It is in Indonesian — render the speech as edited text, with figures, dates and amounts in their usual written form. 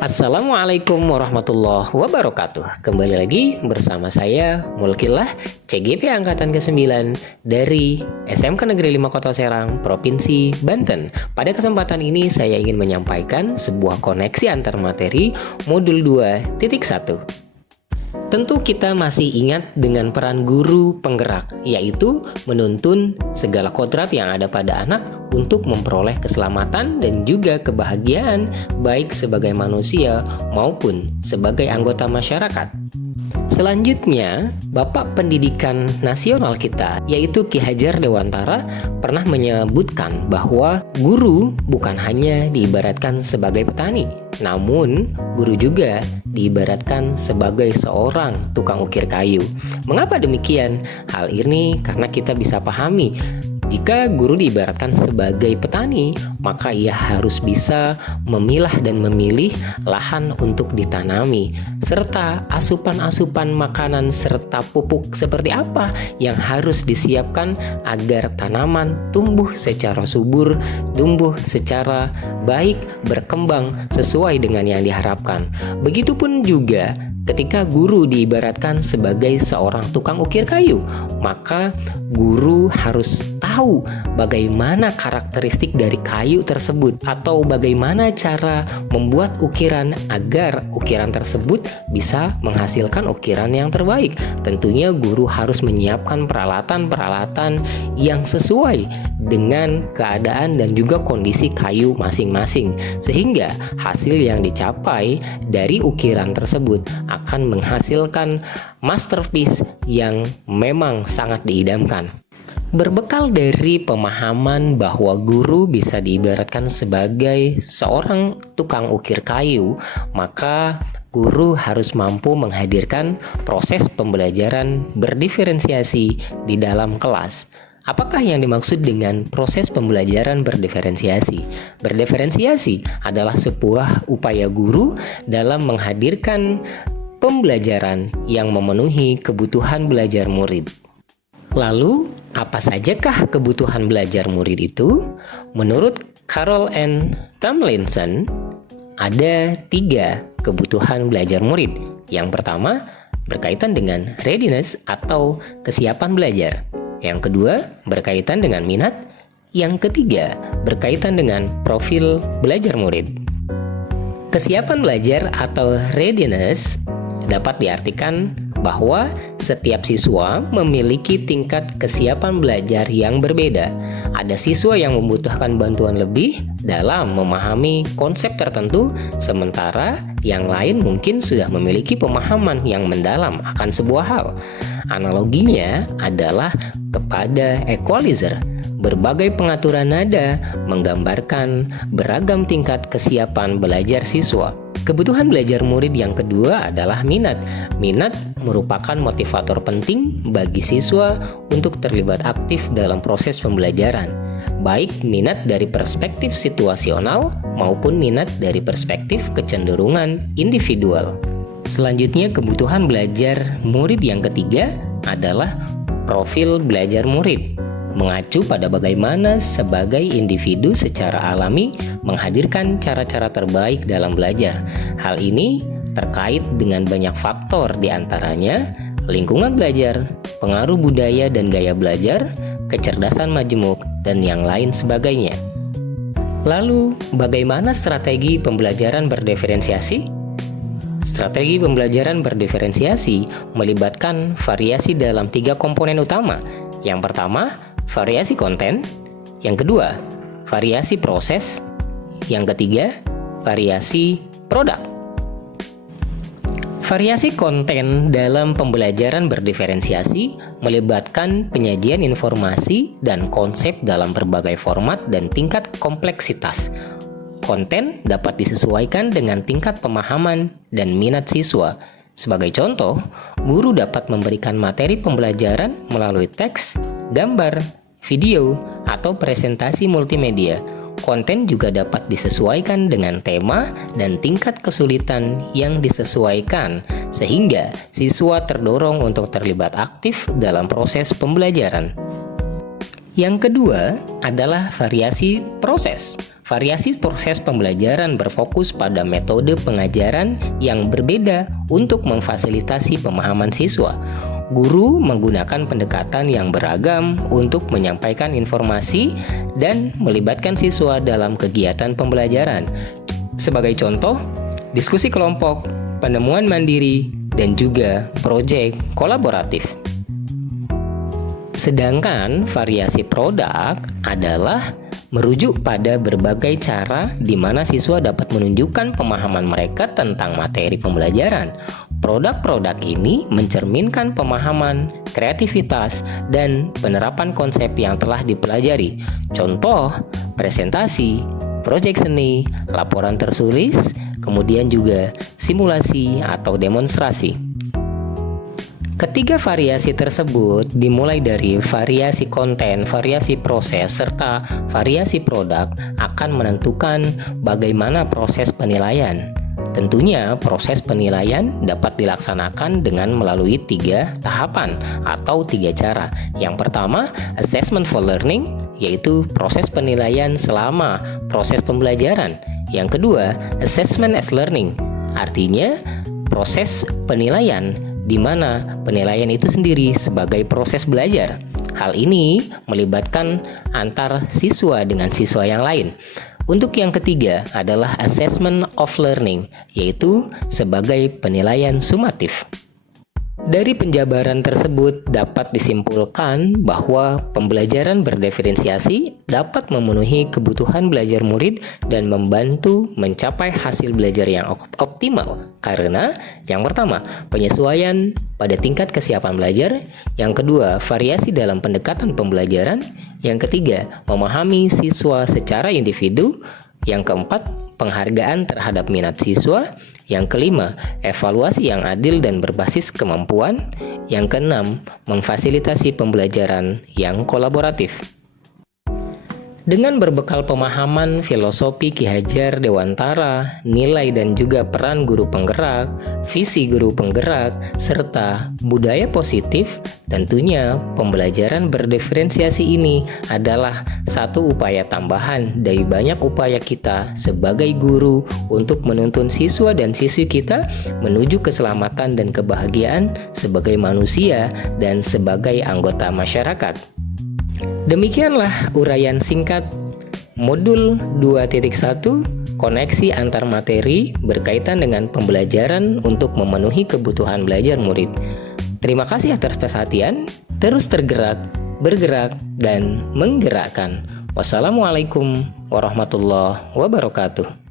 Assalamualaikum warahmatullahi wabarakatuh. Kembali lagi bersama saya Mulkillah, CGP Angkatan ke-9 dari SMK Negeri 5 Kota Serang, Provinsi Banten. Pada kesempatan ini saya ingin menyampaikan sebuah koneksi antar materi modul 2.1. Tentu kita masih ingat dengan peran guru penggerak, yaitu menuntun segala kodrat yang ada pada anak untuk memperoleh keselamatan dan juga kebahagiaan baik sebagai manusia maupun sebagai anggota masyarakat. Selanjutnya, Bapak Pendidikan Nasional kita, yaitu Ki Hajar Dewantara, pernah menyebutkan bahwa guru bukan hanya diibaratkan sebagai petani, namun guru juga diibaratkan sebagai seorang tukang ukir kayu. Mengapa demikian? Hal ini karena kita bisa pahami, jika guru diibaratkan sebagai petani, maka ia harus bisa memilah dan memilih lahan untuk ditanami, serta asupan-asupan makanan serta pupuk seperti apa yang harus disiapkan agar tanaman tumbuh secara subur, tumbuh secara baik, berkembang sesuai dengan yang diharapkan. Begitupun juga ketika guru diibaratkan sebagai seorang tukang ukir kayu, maka guru harus tahu bagaimana karakteristik dari kayu tersebut atau bagaimana cara membuat ukiran agar ukiran tersebut bisa menghasilkan ukiran yang terbaik. Tentunya guru harus menyiapkan peralatan-peralatan yang sesuai dengan keadaan dan juga kondisi kayu masing-masing, sehingga hasil yang dicapai dari ukiran tersebut akan menghasilkan masterpiece yang memang sangat diidamkan. Berbekal dari pemahaman bahwa guru bisa diibaratkan sebagai seorang tukang ukir kayu, maka guru harus mampu menghadirkan proses pembelajaran berdiferensiasi di dalam kelas. Apakah yang dimaksud dengan proses pembelajaran berdiferensiasi? Berdiferensiasi adalah sebuah upaya guru dalam menghadirkan pembelajaran yang memenuhi kebutuhan belajar murid. Lalu, apa sajakah kebutuhan belajar murid itu? Menurut Carol N. Tomlinson, ada 3 kebutuhan belajar murid. Yang pertama, berkaitan dengan readiness atau kesiapan belajar. Yang kedua, berkaitan dengan minat. Yang ketiga, berkaitan dengan profil belajar murid. Kesiapan belajar atau readiness dapat diartikan bahwa setiap siswa memiliki tingkat kesiapan belajar yang berbeda. Ada siswa yang membutuhkan bantuan lebih dalam memahami konsep tertentu, sementara yang lain mungkin sudah memiliki pemahaman yang mendalam akan sebuah hal. Analoginya adalah kepada equalizer. Berbagai pengaturan nada menggambarkan beragam tingkat kesiapan belajar siswa. Kebutuhan belajar murid yang kedua adalah minat. Minat merupakan motivator penting bagi siswa untuk terlibat aktif dalam proses pembelajaran, baik minat dari perspektif situasional maupun minat dari perspektif kecenderungan individual. Selanjutnya, kebutuhan belajar murid yang ketiga adalah profil belajar murid. Mengacu pada bagaimana sebagai individu secara alami menghadirkan cara-cara terbaik dalam belajar. Hal ini terkait dengan banyak faktor, diantaranya lingkungan belajar, pengaruh budaya dan gaya belajar, kecerdasan majemuk, dan yang lain sebagainya. Lalu, bagaimana strategi pembelajaran berdiferensiasi? Strategi pembelajaran berdiferensiasi melibatkan variasi dalam 3 komponen utama. Yang pertama, variasi konten. Yang kedua, variasi proses. Yang ketiga, variasi produk. Variasi konten dalam pembelajaran berdiferensiasi melibatkan penyajian informasi dan konsep dalam berbagai format dan tingkat kompleksitas. Konten dapat disesuaikan dengan tingkat pemahaman dan minat siswa. Sebagai contoh, guru dapat memberikan materi pembelajaran melalui teks, gambar, video, atau presentasi multimedia. Konten juga dapat disesuaikan dengan tema dan tingkat kesulitan yang disesuaikan, sehingga siswa terdorong untuk terlibat aktif dalam proses pembelajaran. Yang kedua adalah variasi proses. Variasi proses pembelajaran berfokus pada metode pengajaran yang berbeda untuk memfasilitasi pemahaman siswa. Guru menggunakan pendekatan yang beragam untuk menyampaikan informasi dan melibatkan siswa dalam kegiatan pembelajaran. Sebagai contoh, diskusi kelompok, penemuan mandiri, dan juga proyek kolaboratif. Sedangkan variasi produk adalah merujuk pada berbagai cara di mana siswa dapat menunjukkan pemahaman mereka tentang materi pembelajaran. Produk-produk ini mencerminkan pemahaman, kreativitas, dan penerapan konsep yang telah dipelajari. Contoh, presentasi, proyek seni, laporan tertulis, kemudian juga simulasi atau demonstrasi. Ketiga variasi tersebut dimulai dari variasi konten, variasi proses, serta variasi produk akan menentukan bagaimana proses penilaian. Tentunya proses penilaian dapat dilaksanakan dengan melalui 3 tahapan atau 3 cara. Yang pertama, assessment for learning, yaitu proses penilaian selama proses pembelajaran. Yang kedua, assessment as learning, artinya proses penilaian di mana penilaian itu sendiri sebagai proses belajar. Hal ini melibatkan antar siswa dengan siswa yang lain. Untuk yang ketiga adalah assessment of learning, yaitu sebagai penilaian sumatif. Dari penjabaran tersebut dapat disimpulkan bahwa pembelajaran berdiferensiasi dapat memenuhi kebutuhan belajar murid dan membantu mencapai hasil belajar yang optimal. Karena yang pertama, penyesuaian pada tingkat kesiapan belajar. Yang kedua, variasi dalam pendekatan pembelajaran. Yang ketiga, memahami siswa secara individu. Yang keempat, penghargaan terhadap minat siswa. Yang kelima, evaluasi yang adil dan berbasis kemampuan. Yang keenam, memfasilitasi pembelajaran yang kolaboratif. Dengan berbekal pemahaman filosofi Ki Hajar Dewantara, nilai dan juga peran guru penggerak, visi guru penggerak, serta budaya positif, tentunya pembelajaran berdiferensiasi ini adalah satu upaya tambahan dari banyak upaya kita sebagai guru untuk menuntun siswa dan siswi kita menuju keselamatan dan kebahagiaan sebagai manusia dan sebagai anggota masyarakat. Demikianlah uraian singkat modul 2.1 koneksi antar materi berkaitan dengan pembelajaran untuk memenuhi kebutuhan belajar murid. Terima kasih atas perhatian, terus tergerak, bergerak, dan menggerakkan. Wassalamualaikum warahmatullahi wabarakatuh.